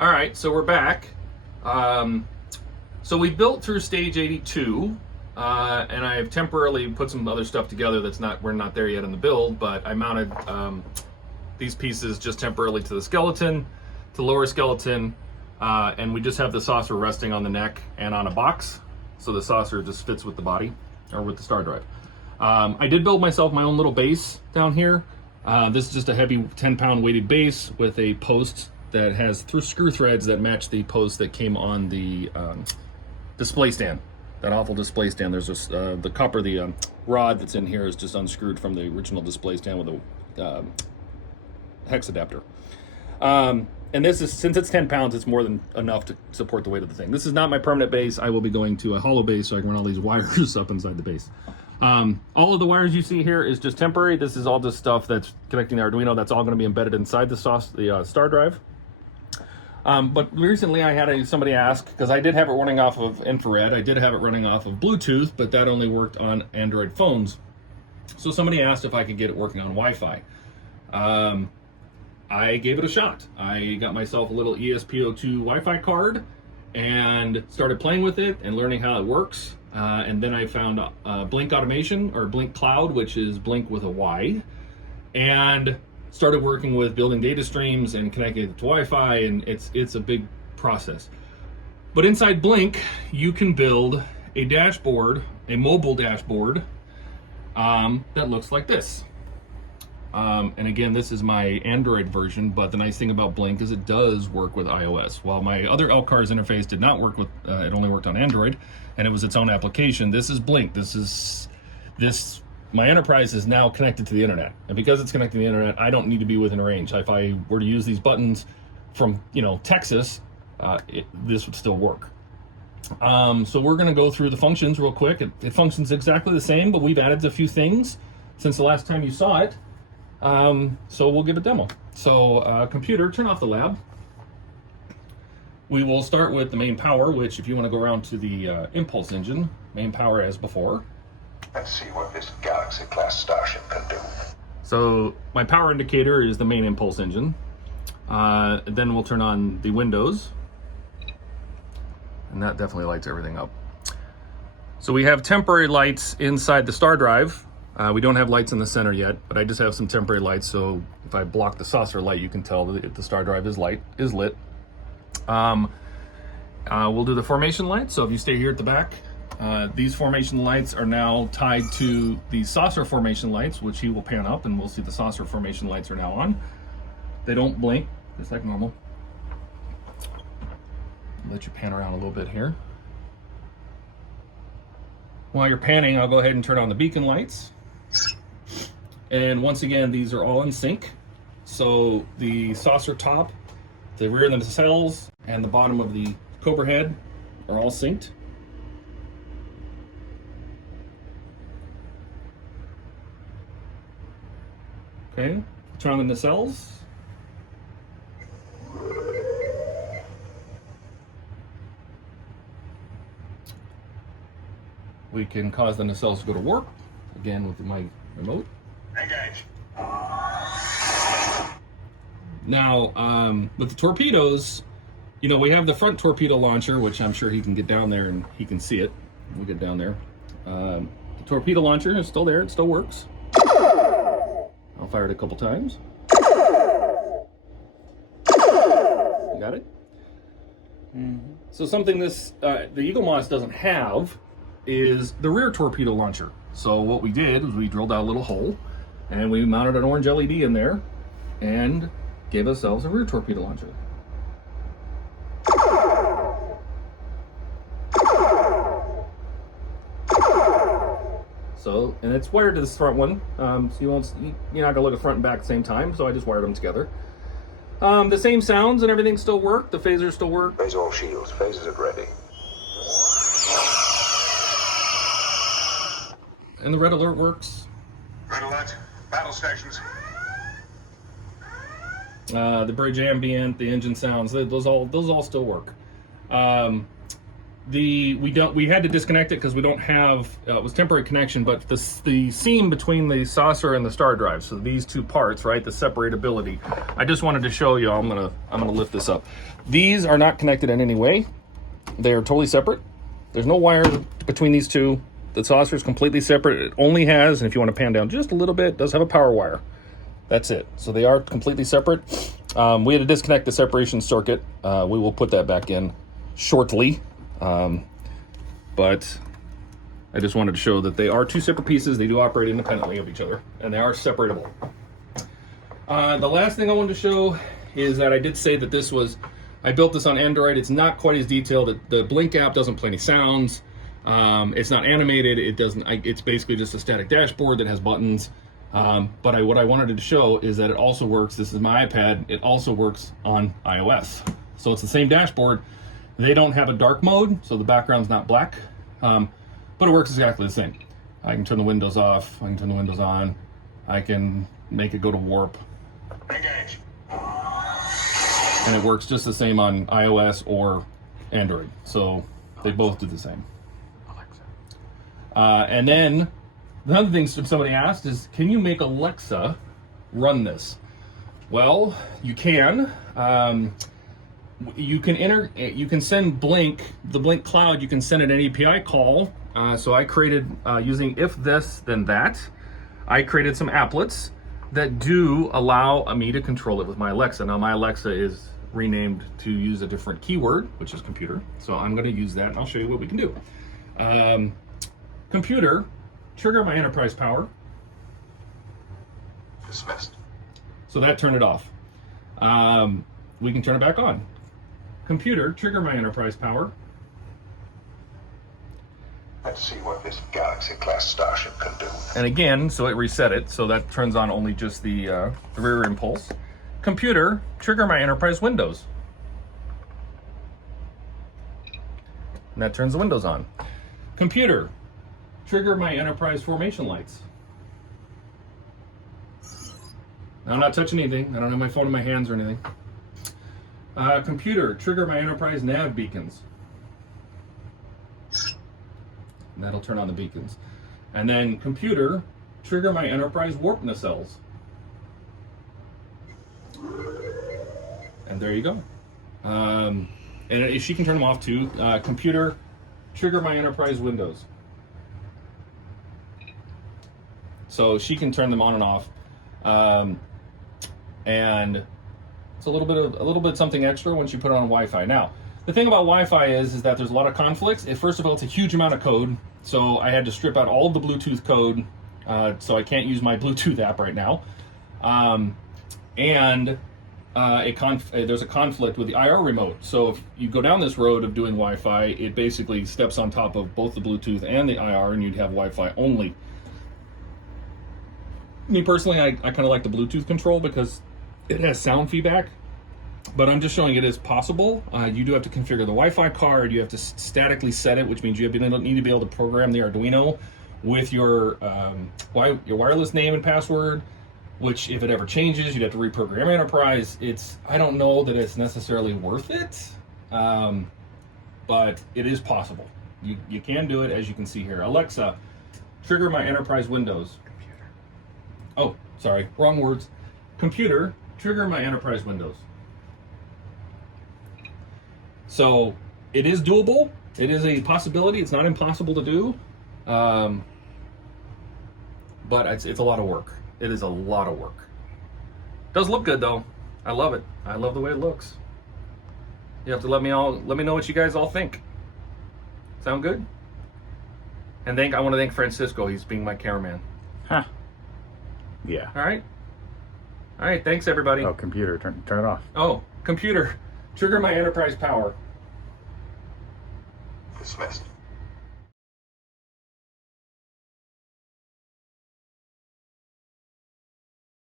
All right, so we're back. So we built through stage 82, and I've temporarily put some other stuff together we're not there yet in the build, but I mounted these pieces just temporarily to the skeleton, to lower skeleton, and we just have the saucer resting on the neck and on a box, so the saucer just fits with the body, or with the star drive. I did build myself my own little base down here. This is just a heavy 10-pound weighted base with a post that has screw threads that match the post that came on the display stand. That awful display stand. There's just the rod that's in here is just unscrewed from the original display stand with a hex adapter. And this is, since it's 10 pounds, it's more than enough to support the weight of the thing. This is not my permanent base. I will be going to a hollow base so I can run all these wires up inside the base. All of the wires you see here is just temporary. This is all just stuff that's connecting the Arduino. That's all going to be embedded inside the star drive. But recently I had somebody ask, because I did have it running off of infrared, I did have it running off of Bluetooth, but that only worked on Android phones. So somebody asked if I could get it working on Wi-Fi. I gave it a shot. I got myself a little ESP02 Wi-Fi card and started playing with it and learning how it works. And then I found Blink Automation, or Blink Cloud, which is Blink with a Y, and started working with building data streams and connecting it to Wi-Fi, and it's a big process. But inside Blink, you can build a dashboard, a mobile dashboard, that looks like this. And again, this is my Android version, but the nice thing about Blink is it does work with iOS. While my other LCARS interface did not work with, it only worked on Android, and it was its own application. This is Blink. My Enterprise is now connected to the internet, and because it's connected to the internet, I don't need to be within range. If I were to use these buttons from, Texas, this would still work. So we're going to go through the functions real quick. It functions exactly the same, but we've added a few things since the last time you saw it. So we'll give a demo. So computer, turn off the lab. We will start with the main power, which if you want to go around to the impulse engine, main power as before. Let's see what this Galaxy-class starship can do. So my power indicator is the main impulse engine. Then we'll turn on the windows, and that definitely lights everything up. So we have temporary lights inside the star drive. We don't have lights in the center yet, but I just have some temporary lights, so if I block the saucer light, you can tell that the star drive is lit. We'll do the formation lights, so if you stay here at the back, these formation lights are now tied to the saucer formation lights, which he will pan up, and we'll see the saucer formation lights are now on. They don't blink, just like normal. Let you pan around a little bit here. While you're panning, I'll go ahead and turn on the beacon lights. And once again, these are all in sync. So the saucer top, the rear of the nacelles, and the bottom of the Cobra head are all synced. Okay, turn on the nacelles. We can cause the nacelles to go to work, again with my remote. Engage. Now, with the torpedoes, we have the front torpedo launcher, which I'm sure he can get down there and he can see it. We'll get down there. The torpedo launcher is still there, it still works. I'll fire it a couple times. You got it? Mm-hmm. So something the Eaglemoss doesn't have is the rear torpedo launcher. So what we did was we drilled out a little hole and we mounted an orange LED in there and gave ourselves a rear torpedo launcher. So, and it's wired to this front one, so you're not gonna look at front and back at the same time, so I just wired them together. The same sounds and everything still work, the phasers still work. Raise all shields, phasers are ready. And the red alert works. Red alert, battle stations. The bridge ambient, the engine sounds, those all still work. we had to disconnect it because we don't have it was temporary connection, but the seam between the saucer and the star drive, so these two parts, right, the separability, I just wanted to show you. I'm gonna lift this up. These are not connected in any way. They are totally separate. There's no wire between these two. The saucer is completely separate. It only has, and if you want to pan down just a little bit, it does have a power wire. That's it. So they are completely separate. We had to disconnect the separation circuit. We will put that back in shortly. But I just wanted to show that they are two separate pieces. They do operate independently of each other, and they are separatable. The last thing I wanted to show is that I did say that I built this on Android. It's not quite as detailed. The Blink app doesn't play any sounds. It's not animated. It's basically just a static dashboard that has buttons. But what I wanted to show is that it also works. This is my iPad. It also works on iOS. So it's the same dashboard. They don't have a dark mode, so the background's not black. But it works exactly the same. I can turn the windows off. I can turn the windows on. I can make it go to warp. Engage. And it works just the same on iOS or Android. So they both do the same. And then the other thing somebody asked is, can you make Alexa run this? Well, you can. You can send Blink, the Blink Cloud, you can send an API call. So I created, using if this, then that, I created some applets that do allow me to control it with my Alexa. Now my Alexa is renamed to use a different keyword, which is computer. So I'm gonna use that and I'll show you what we can do. Computer, trigger my enterprise power. Dismissed. So that turned it off. We can turn it back on. Computer, trigger my enterprise power. Let's see what this Galaxy-class starship can do. And again, so it reset it, so that turns on only just the rear impulse. Computer, trigger my enterprise windows. And that turns the windows on. Computer, trigger my enterprise formation lights. Now, I'm not touching anything. I don't have my phone in my hands or anything. Computer, trigger my enterprise nav beacons. And that'll turn on the beacons. And then computer, trigger my enterprise warp nacelles. And there you go. And if she can turn them off too. Computer, trigger my enterprise windows. So she can turn them on and off. And it's a little bit something extra once you put it on Wi-Fi. Now, the thing about Wi-Fi is that there's a lot of conflicts. First of all, it's a huge amount of code. So I had to strip out all of the Bluetooth code. So I can't use my Bluetooth app right now. There's a conflict with the IR remote. So if you go down this road of doing Wi-Fi, it basically steps on top of both the Bluetooth and the IR, and you'd have Wi-Fi only. Me personally, I kind of like the Bluetooth control because it has sound feedback, but I'm just showing it as possible. You do have to configure the Wi-Fi card. You have to statically set it, which means you need to be able to program the Arduino with your wireless name and password, which if it ever changes, you'd have to reprogram Enterprise. I don't know that it's necessarily worth it, but it is possible. You can do it, as you can see here. Alexa, trigger my Enterprise Windows. Oh, sorry, wrong words. Computer, trigger my enterprise windows. So it is doable. It is a possibility. It's not impossible to do. But it's a lot of work. It is a lot of work. It does look good though. I love it. I love the way it looks. You have to let me know what you guys all think. Sound good? And I want to thank Francisco. He's being my cameraman. Huh. Yeah. All right. All right. Thanks, everybody. Oh, computer, turn it off. Oh, computer, trigger my enterprise power. Dismissed.